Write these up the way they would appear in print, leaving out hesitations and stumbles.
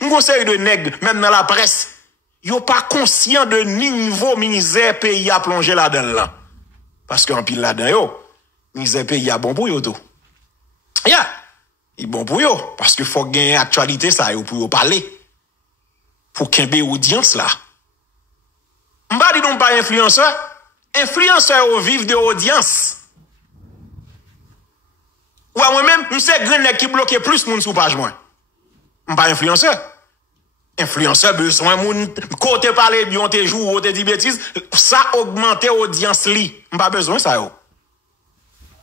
Un conseil de nègres, même dans la presse, yo pas conscient de niveau misère pays a plongé là-dedans là. Parce qu'en pile là-dedans yo, misère pays a bon pour yo tout. Ya, il bon pour yo parce que faut gagner actualité ça yo pour yo parler. Pour qu'il y ait audience là. M'ba di donc pas influenceur, influenceur au vivre de audience. Ou moi même, m'sais grand nèg qui bloque plus moun sous page moi. M'pas influenceur. Influenceur besoin moun côté parler bien te joue ou te dit bêtise, ça augmenter audience li. M'pas besoin ça yo.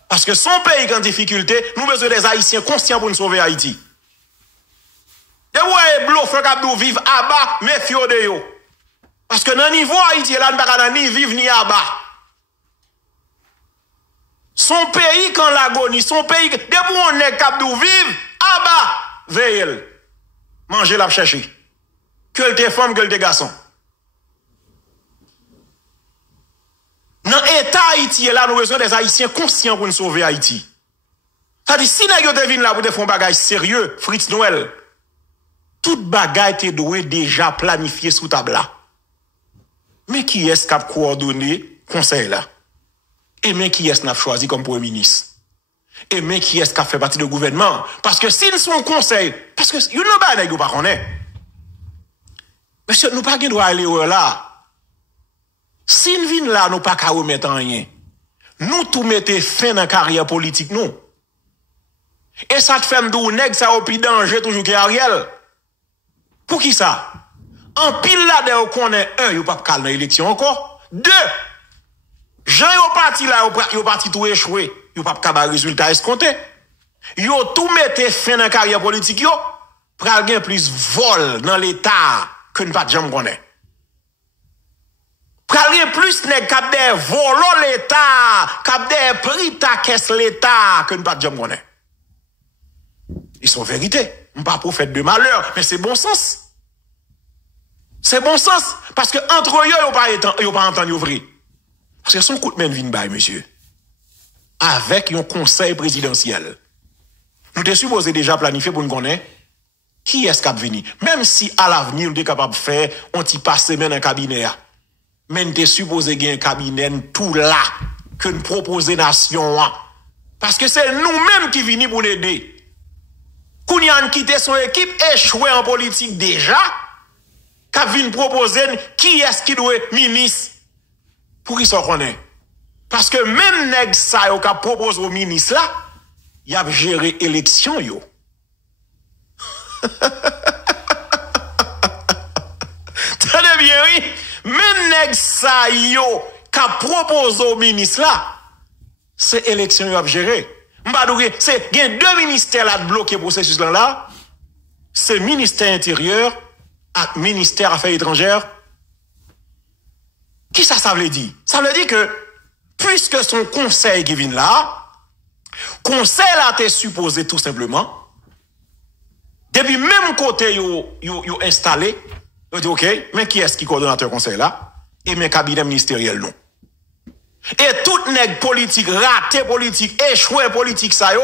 Parce que son pays en difficulté, nous besoin des haïtiens conscients pour nous sauver Haïti. Et ouais, blo frère Abdou vive à bas, méfio de yo. Parce que dans le niveau Haïti là, n'a ni vivre ni à bas. Son pays quand l'agonie, son pays depuis on est Abdou vive à bas, veille. Manger la chercher. Que le te femme, que le te garçon. Dans l'état Haïti, là, nous avons besoin des Haïtiens conscients pour nous sauver Haïti. Ça dit, si nous devons là pour te faire un bagage sérieux, Fritz Noël, toute bagage te doit déjà planifié sous table là. Mais qui est-ce qui a coordonné conseil là? Et mais qui est-ce qui a choisi comme premier ministre? Et mais qui est-ce qui a fait partie du gouvernement? Parce que si nous sommes conseil, parce que you know pas nous pas connaît. Monsieur, nous pas droit aller là. Si nous venons là, nous pas qu'à remettre en rien. Nous tout mettons fin dans la carrière politique nous. Et ça te fait m'dou nèg ça au pire danger toujours que Ariel. Pour qui ça? En pile là de connaît un, yo pas calme l'élection encore. Deux, Jean yo parti là, yo parti tout échoué, yo pas capable résultat escompté. Yo tout mette fin dans carrière politique yo, pral gen plus vol dans l'état que ne pas jamais connaît. Pral gen plus nèg k'ap de volo l'état, k'ap de pris ta caisse l'état que ne pas jamais connaît. Ils sont vérité. On pas prophète de malheur, mais c'est bon sens. C'est bon sens. Parce que entre eux, ils n'ont pas entendu ouvrir. Parce que son coup de main vient by, monsieur. Avec un conseil présidentiel. Nous sommes supposés déjà planifier pour nous connaître qui est-ce qui va venir. Même si à l'avenir, nous sommes capables de faire, on t'y passe semaine dans un cabinet. Mais nous sommes supposés gagner un cabinet tout là que nous proposons nation. Parce que c'est nous-mêmes qui venons pour l'aider. Kounyan quitté son équipe échoué en politique déjà, qu'a vient proposer qui est-ce qui doit être ministre pour qu'il soit connaît. Parce que même nèg sa yo qu'a propose au ministre là, il a géré élection yo. Tenez bien oui, même nèg sa yo qu'a propose au ministre là, c'est élection yo a géré. C'est il y a deux ministères là bloqués pour processus là. C'est ministère intérieur et ministère affaires étrangères. Qui ça veut dire? Ça veut dire que puisque son conseil qui vient là, conseil là t'es supposé tout simplement depuis même côté yo installé, yo dit OK, mais qui est-ce qui coordonnateur conseil là? Et mes cabinets ministériels non. Et tout nèg politique, raté politique, échoué politique, ça yo,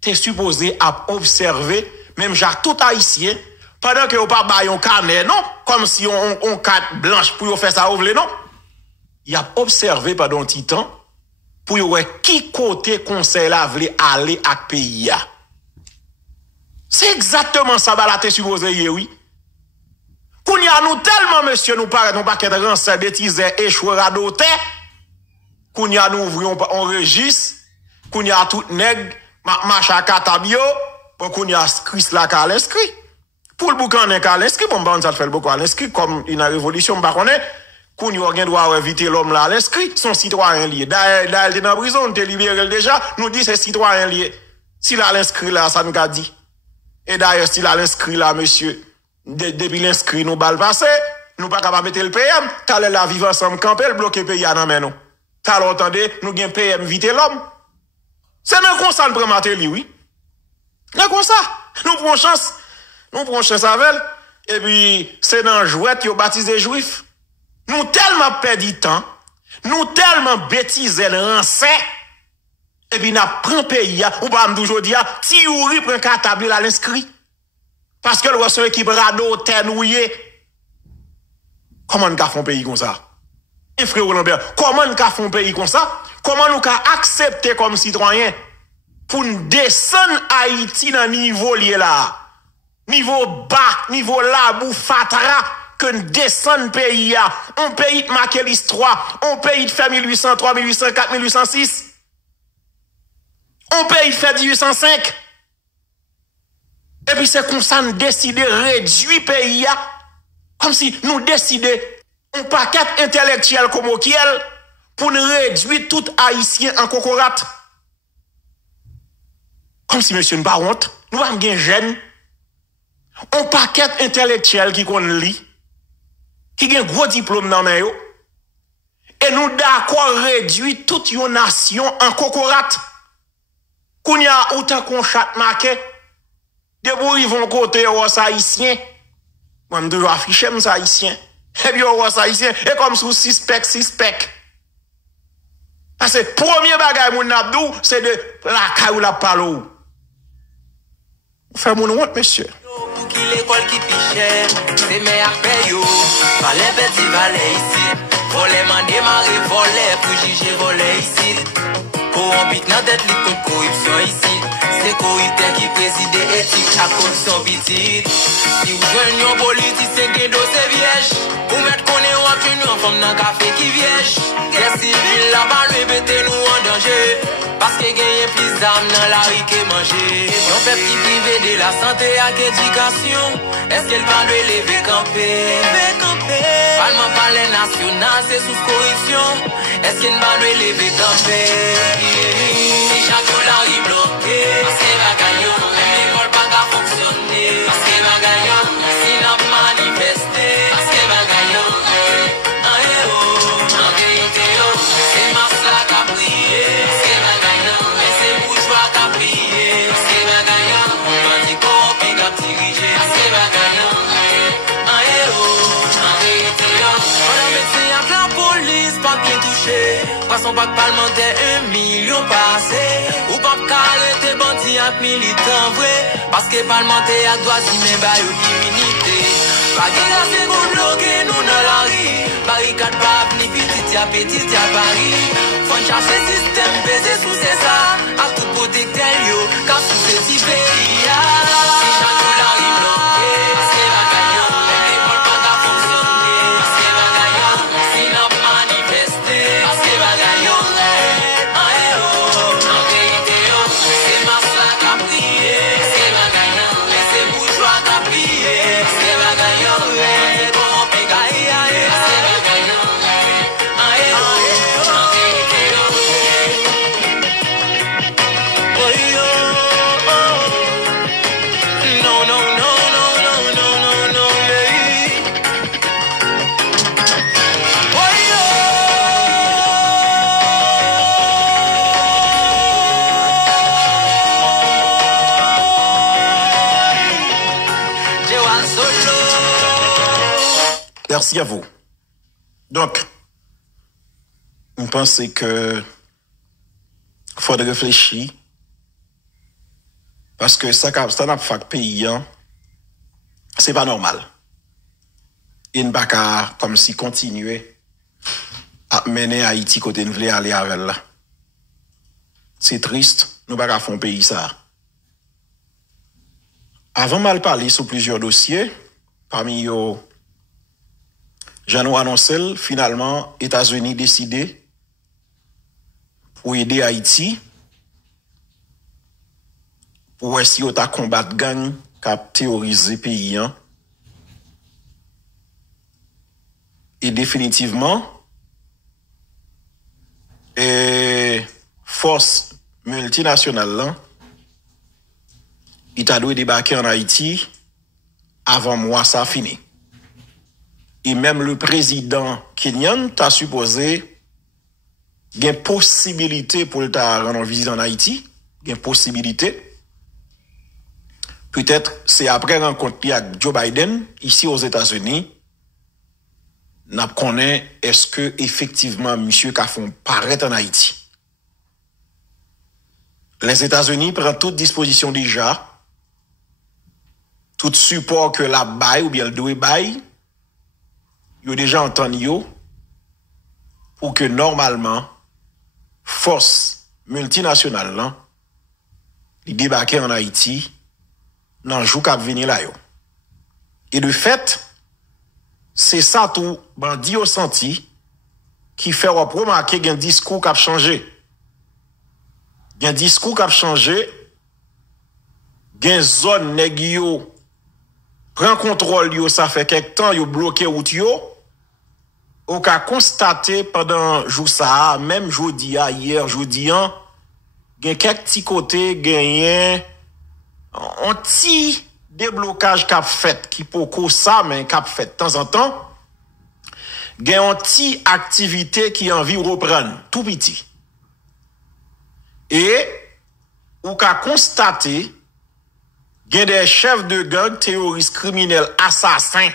t'es supposé à observer, même genre tout haïtien, pendant que yo pas ba yon carnet, non? Comme si on carte blanche pour yo faire ça ouvre non? Y a observé pendant un petit temps, pour yo qui côté conseil la vle aller ak pays ya. C'est exactement ça, bah là t'es supposé, oui. Kounya nous tellement, monsieur, nous paraît, nous pas qu'être rancé, bêtise, échoué, radoté. Kounya nous ouvrions on registre, kounya tout nèg, macha katabio, pour kounya Chris la ka l'inscrit. Pour le boucan n'est ka l'inscrit, bon bah on ça fait le beaucoup à l'inscrit comme une révolution bah connaît. Kounya gen doit éviter l'homme là à l'inscrit, son citoyen lié. D'ailleurs il est dans prison, on te libéré déjà, nous dit c'est citoyen lié. S'il a l'inscrit là, ça nous a dit. Et d'ailleurs s'il a l'inscrit là monsieur, depuis l'inscrit nous bal passé, nous pas capable mettre le PM, t'as la vivre ensemble camper, le bloquer pays à nan men nous. T'as entendu, nous gen PM vite l'homme. C'est dans comme ça, nous prenons Matéli, oui. Dans comme ça, nous prenons chance avec elle. Et puis, c'est dans jouette, yo baptisé juif. Nous tellement perdu temps, nous tellement bêtisé le rancé. Et puis, nous prenons pays, ou pas, nous toujours dire, ti ouri prend katabli à l'inscrit. Parce que le son équipe rado, tenouillé. Comment nous avons un pays comme ça? Et frère Lambert, comment nous avons un pays comme ça? Comment nous avons accepté comme citoyens pour nous descendre Haïti dans le niveau lié là? Niveau bas, niveau là, boufatra, que nous descendons pays là. Un pays de marqué l'histoire, un pays de fait 1803, 1804, 1806. Un pays de fait 1805. Et puis c'est comme ça nous décidons de réduire le pays là. Comme si nous décidons un paquet intellectuel comme Okiel pour nous réduire tout haïtien en cocorate. Comme si monsieur nous pas honte, nous avons un jeune, un paquet intellectuel qui connaît lit, qui a un gros diplôme dans main yo, et nous d'accord réduire toute une nation en cocorate. Qu'on y a autant qu'on chat marqué, de vous ils vont côté aux haïtiens. Moi, je dois afficher mes haïtiens. Et puis, aux haïtiens, et comme sous suspect. Parce que premier bagage, mon abdou, c'est de la caille ou la palo. Fais mon honte, monsieur. Pour qui l'école qui pichait, c'est mes affaires yo. Fallait petit valet ici. Voler, m'en démarrer, voler, pour juger, voler ici. Corrompite dans tête, lutte contre corruption ici. C'est corrupteur qui préside éthique, la corruption petite. Si vous joignez un politicien qui est dossier vierge, pour mettre qu'on est rentré nous en forme d'un café qui vierge. Guerre civile, la balle, mettez nous en danger. Parce que gagner plus d'armes dans la rue que manger. On fait petit privé de la santé à l'éducation. Est-ce qu'elle va de lever camper? Parlement palais national, c'est sous corruption. Est-ce qu'elle va de lever camper? Si chaque dollar est bloqué, parce qu'elle va gagner. Même l'école pas qu'à fonctionner, parce qu'elle va gagner. Si n'a manifesté, parce qu'elle va gagner. En vérité, c'est Masla qui a prié, parce qu'elle va gagner. Et c'est bourgeois qui a prié, parce qu'elle va gagner. On va dire corrompu qui a dirigé, parce qu'elle va gagner. En vérité, on a médecin avec la police, pas bien touché. Passons pas parlementaire, 1 million passé. Ou pas arrêter bandit avec militant vrai. Parce que parlementaire doit s'y mettre par l'immunité. Pas qu'il a fait pour bloquer nous dans la rue. Barricade pas ni petit à Paris. Faut chasser système, peser sous c'est ça. À tout côté tel yo, car sous ce petit pays. Si chaque jour la rue bloquée, c'est va gagner. Même l'école pas qu'à fonctionner, c'est va gagner. Si n'a manifesté, c'est va gagner. Merci à vous. Donc, je pense que faudrait réfléchir parce que ça n'a pas fait pays, c'est pas normal. Il n'y a pas comme si continuer à mener Haïti côté nous voulons aller avec là. C'est triste, nous ne pouvons pas faire un pays ça. Avant mal parler sur plusieurs dossiers, parmi eux, j'en ai annoncé, finalement, États-Unis décidé pour aider Haïti pour essayer de combattre gang qui a théorisé le pays. Et définitivement, force multinationale, il a dû débarquer en Haïti avant moi, ça a fini. Et même le président kenyan t'a supposé qu'il y a une possibilité pour le rendre visite en Haïti. Il y a une possibilité. Peut-être c'est après rencontre avec Joe Biden ici aux États-Unis. N'a connaît est-ce que effectivement monsieur Kafon paraît en Haïti. Les États-Unis prennent toute disposition déjà. tout support que la bail ou bien le doit bail, yo déjà entendu yo pour que normalement force multinationale là li débarquer en Haïti nan jou k'ap venir là yo. Et de fait, c'est ça tout bandi au senti qui fait remarquer qu'il y a un discours qui a changé. Il y a un discours qui a changé. Il y a une zone nèg yo prend contrôle yo, ça fait quelque temps yo bloqué route yo. On a constaté pendant jour ça, même jeudi hier, jeudi an, il y a quelques petits côtés gagné un petit déblocage qu'a fait qui poko ça mais qu'a fait de temps en temps. Il y a une petite activité qui envie reprendre tout petit. Et on a constaté il y a des chefs de gang, terroristes, criminels, assassins,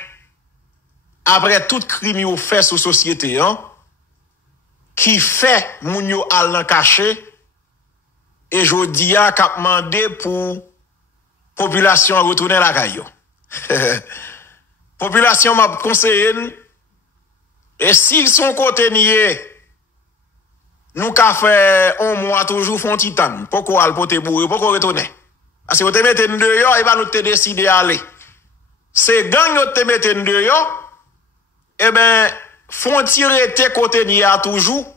après tout crime yo fait sur société, hein, qui fait moun yo al nan caché, et jodi a k'ap mandé pour population retourner la caillou. Population m'a conseillé, et si son côté nié, nous ka fait un mois toujours font titan, pourquoi al pote bourre, pourquoi retourner? Parce que vous te mettez dehors, et va nous te décider aller. C'est gang yo te mettez dehors, eh ben, font tirer tes côtés ni a toujours.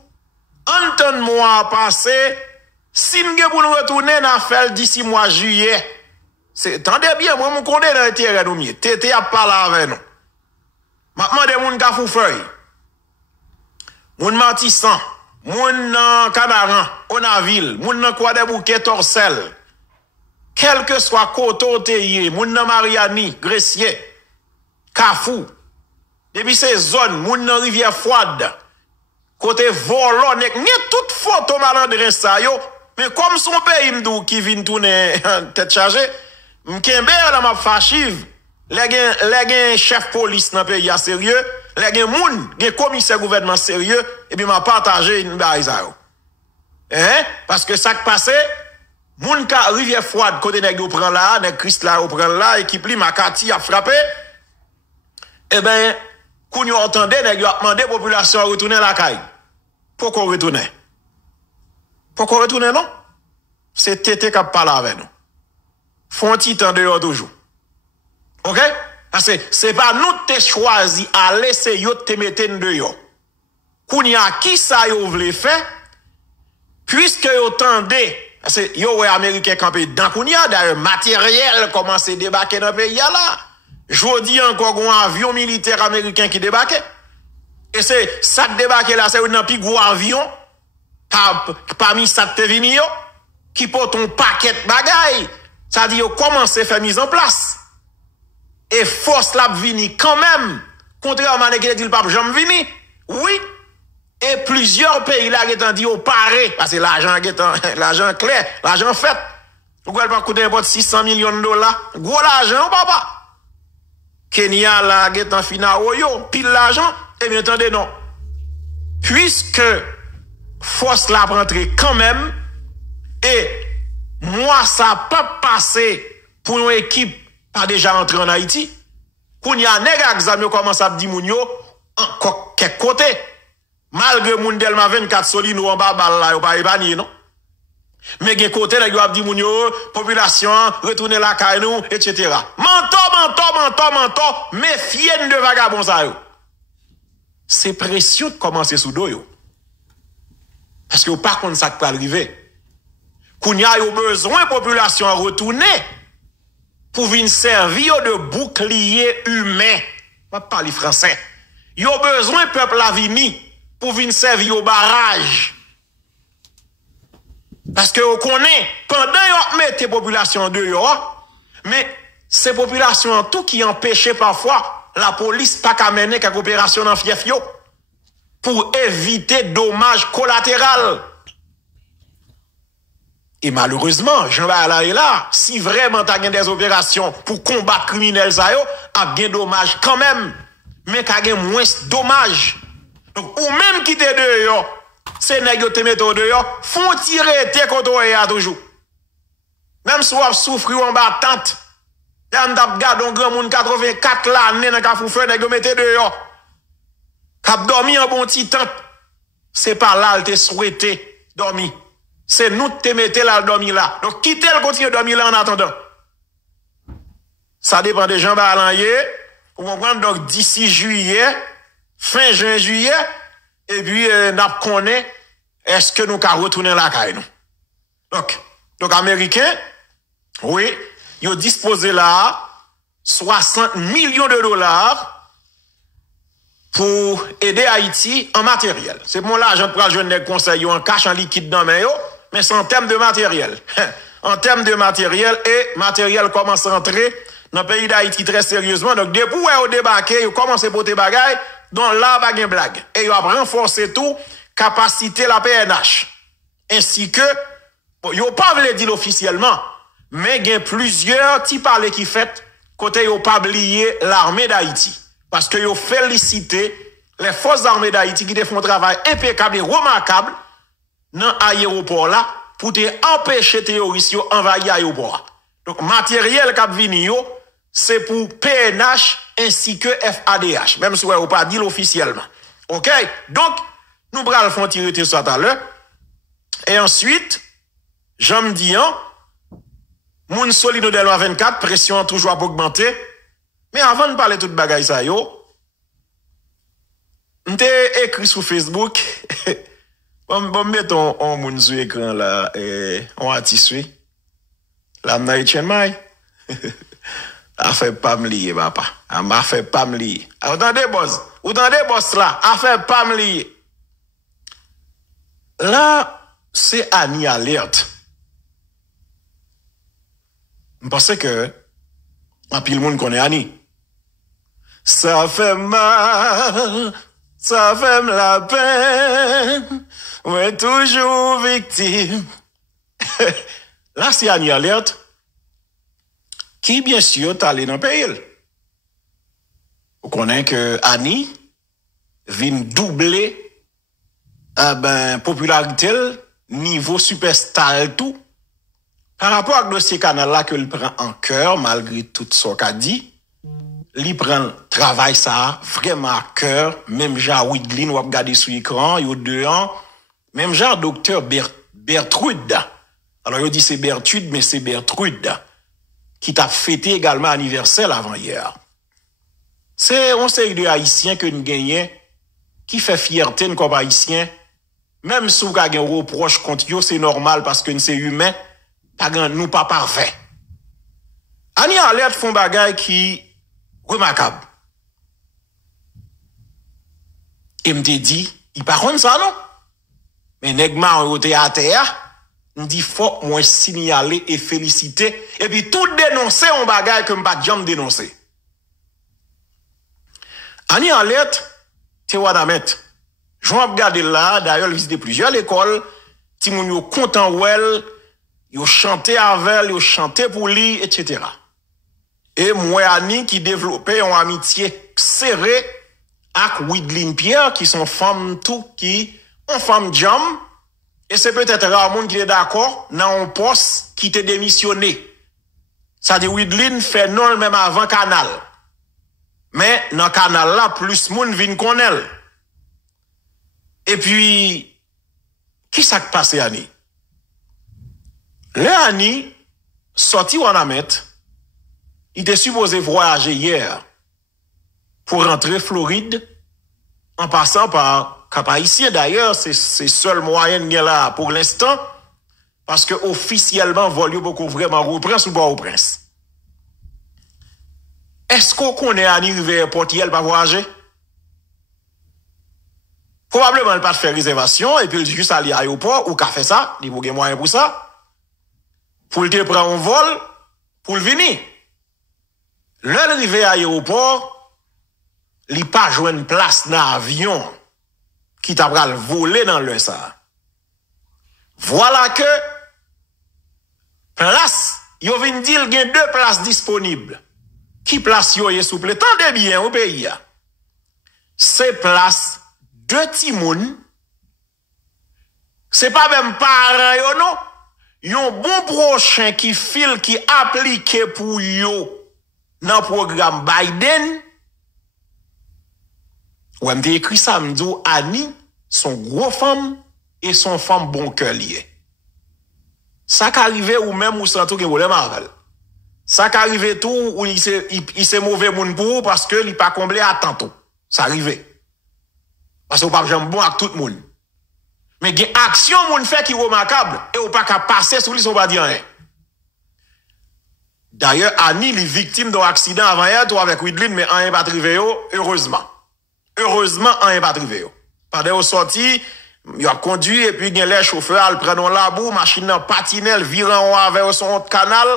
Entends-moi passer, si nous pour nous retourner dans fait d'ici mois juillet. C'est, tendez bien, moi, mon connais dans le terrain nous mieux. Tété a parlé avec nous. Maintenant, des moun ka foufeuille. Moun Matissan, moun Canaran, Onaville, moun Croix des Bouquets, Torcel. Quel que soit côté, moun Mariani, Gressier, Kafou. Depuis ces zones, moun nan rivière froide, côté Volon, n'y toute photo malandrin ça yo, mais comme son pays m'dou qui vient tourner tête chargée, m'kembe la m'a fachive, les gen chef police dans pays sérieux, les gen moun, gen commissaire gouvernement sérieux, et puis m'a partagé une baï ça yo. Hein? Parce que ça qui passé, moun ka rivière froide, côté nèg yo prend là, nèg Christ là yo prend là, équipe li Makati a frappé, eh ben, quand vous entendez, vous avez demandé à la population à retourner la caille. Pourquoi retourner? Pourquoi retourner, non? C'est Tété qui parle avec nous. Font un petit temps dehors toujours. Ok? Parce que c'est pas nous qui avons choisi à laisser yo te mettre dehors. Quand y a qui ça yo vle faire, puisque yo tendez, parce que yo ouais américain campé dans Kounia, d'ailleurs, matériel commence à débarquer dans le pays là. Jodi encore un avion militaire américain qui débarque. Et c'est ça qui débarque là, c'est un plus gros avion, parmi ça te vini yo, qui porte un paquet de bagailles. Ça dit, yo commence à faire mise en place. Et force la vini quand même, contrairement à ce que dit le pape Jean vini. Oui. Et plusieurs pays là, qui ont dit, au paré, parce que l'argent clair, l'argent fait. Pourquoi elle va coûter n'importe 600 millions de dollars? Gros l'argent, papa. Kenya la en final yo, pile l'argent, et bien attendez non. Puisque force la rentrer quand même, et moi ça pas passé pour une équipe pas déjà rentré en Haïti, qu'on y a nèg examen commence à dire moun yo encore quelque côté. Malgré moun Delma 24 soli nous en bas balle là yo pas épargné non. Mais gen côté là yo a dit moun yo population retourner la caille nous etc. Mentor, méfiez de vagabond ça yo. C'est pression de commencer sous dos yo. Parce que par contre ça peut arriver. Kounya yo besoin population à retourner pour venir servir de bouclier humain. Pas parler français. Yo besoin peuple la vini pour venir servir au barrage. Parce que vous connaissez, pendant que vous mettez la population dehors, mais ces populations tout qui empêchent parfois la police pas qu'à mener quelques opérations dans fief yo pour éviter dommages collatéraux. Et malheureusement, Jean-Baptiste est là, si vraiment tu as des opérations pour combattre criminels, ça a des dommages quand même, mais tu as moins de dommages. Donc, ou même qui te dehors, c'est nèg yo te mettre dehors, font tirer tes contre toujours. Même si vous souffrez en bas tante, on t'a gardé un grand monde 84 l'année dans Kafoufeu, nèg yo mette dehors. K'ap dormi en bon petit temps. C'est pas là elle te souhaité dormi. C'est nous te mettez là dormi là. Donc quittez le continuer dormir là en attendant. Ça dépend des gens balanyer. Vous comprenez donc d'ici juillet, fin juin juillet et puis n'a connaît est-ce que nous ca retourner la caille nous. Donc américain oui, ils ont disposé là 60 millions de dollars pour aider Haïti en matériel. C'est pour l'argent pour le jeune conseil en cash en liquide dans main mais c'est en termes de matériel. En termes de matériel et matériel commence à entrer dans le pays d'Haïti très sérieusement. Donc depuis où débarqué, ils commencent à porter bagaille dans la bague blague et ils ont renforcé tout capacité la PNH ainsi que ils ont pas voulu dire officiellement mais il y a plusieurs types parler qui fait côté yo pas oublier l'armée d'Haïti parce que yo félicité les forces armées d'Haïti qui font un travail impeccable et remarquable dans l'aéroport là pour te empêcher terroristes envahir l'aéroport. Donc matériel qui vini yo c'est pour PNH ainsi que FADH même si on pas dit officiellement. OK? Donc nous pral font tirer ça tout à l'heure et ensuite j'aime dire moun Solido Delma 24 pression toujours à augmenter mais avant de parler toute bagaille ça yo m'te écrit sur Facebook bon mettons on moun sur écran là on artiste la m'na Etienne May a fait pas me lier papa a fait pas me lier attendez boss là a fait pas me lier là c'est Annie alerte. Je pense que, en pile monde connaît Annie. Ça fait mal, ça fait la peine, on est toujours victime. Là, c'est Annie alerte, qui bien sûr est allé dans le pays. Vous connaissez que Annie vient doubler, popularité, niveau superstar tout. Par rapport à dossier canal là que il prend en cœur malgré tout ce qu'a dit, il prend travail ça vraiment à cœur, même Jean Widlin ou regarder sur écran, il y a 2 ans, même Jean docteur Bertrude. Alors il dit c'est Bertrude mais c'est Bertrude qui t'a fêté également anniversaire avant hier. C'est on série de haïtiens que nous gagnons qui fait fierté comme haïtien, même si vous avez un reproche contre eux, c'est normal parce que c'est humain. Nous pas parfait. Ani alerte font bagay qui remarquable. Et m'te dit, il pas contre ça non. Mais nègman au théâtre, me dit faut moi signaler et féliciter et puis tout dénoncer un bagay que m'pas jamais dénoncer. Ani alerte, te wadamet. Je vais regarder là, d'ailleurs, visiter plusieurs écoles, ti moun yo content wel yo chanté avec, yo chanté pour lui, etc. Et moi, Annie, qui développait une amitié serrée avec Widlin Pierre, qui sont femmes tout, qui ont femme jam, et c'est peut-être rare monde qui est d'accord, dans un poste qui t'est démissionné. Ça dit, Widlin fait non même avant Canal. Mais, dans Canal là, plus moun vin connaît. Et puis, qui s'est passé, Annie? Le Annie, sorti Wanamet, il était supposé voyager hier pour rentrer Floride en passant par Cap-Haïtien. D'ailleurs, c'est seul moyen là pour l'instant parce que officiellement, vol beaucoup vraiment Port-au-Prince ou Port-au-Prince. Est-ce qu'on connaît Annie rivière Portiel pas voyager? Probablement, il pas faire réservation et puis il dit juste aller à l'aéroport ou qu'a fait ça, il faut moyen pour ça. Pour te prendre un vol, pour le venir. L'arrivée à l'aéroport, il pas joué une place dans l'avion qui t'a pral voler dans le ça. Voilà que place, yo vinn dire qu'il y a 2 places disponibles. Qui place yo est souple? Tendez bien au pays. Ces places de timoun, c'est pas même parents yo non. Yon bon prochain qui file qui applique pour yo dans le programme Biden, ou m'te écrit ça, m'dit Annie, son gros femme et son femme bon cœur lié. Ça qu'arrive ou même ou sans tout que problème avec. Ça qu'arrive tout ou il c'est mauvais moun pour parce que il pas comblé à tantôt. Ça arrive. Parce que pas jamais bon avec tout le monde. Mais il y a action moun fait qui remarquable et ou pas qu'à passer sur lui son pas dire rien. D'ailleurs, Annie est victime d'un accident avant hier, toi avec Widlin, mais rien pas arrivé, heureusement. Heureusement, rien pas arrivé. Pendant au sorti, il a conduit et puis il y a les chauffeurs, ils prennent la boue, machine patinelle, virant avec son canal,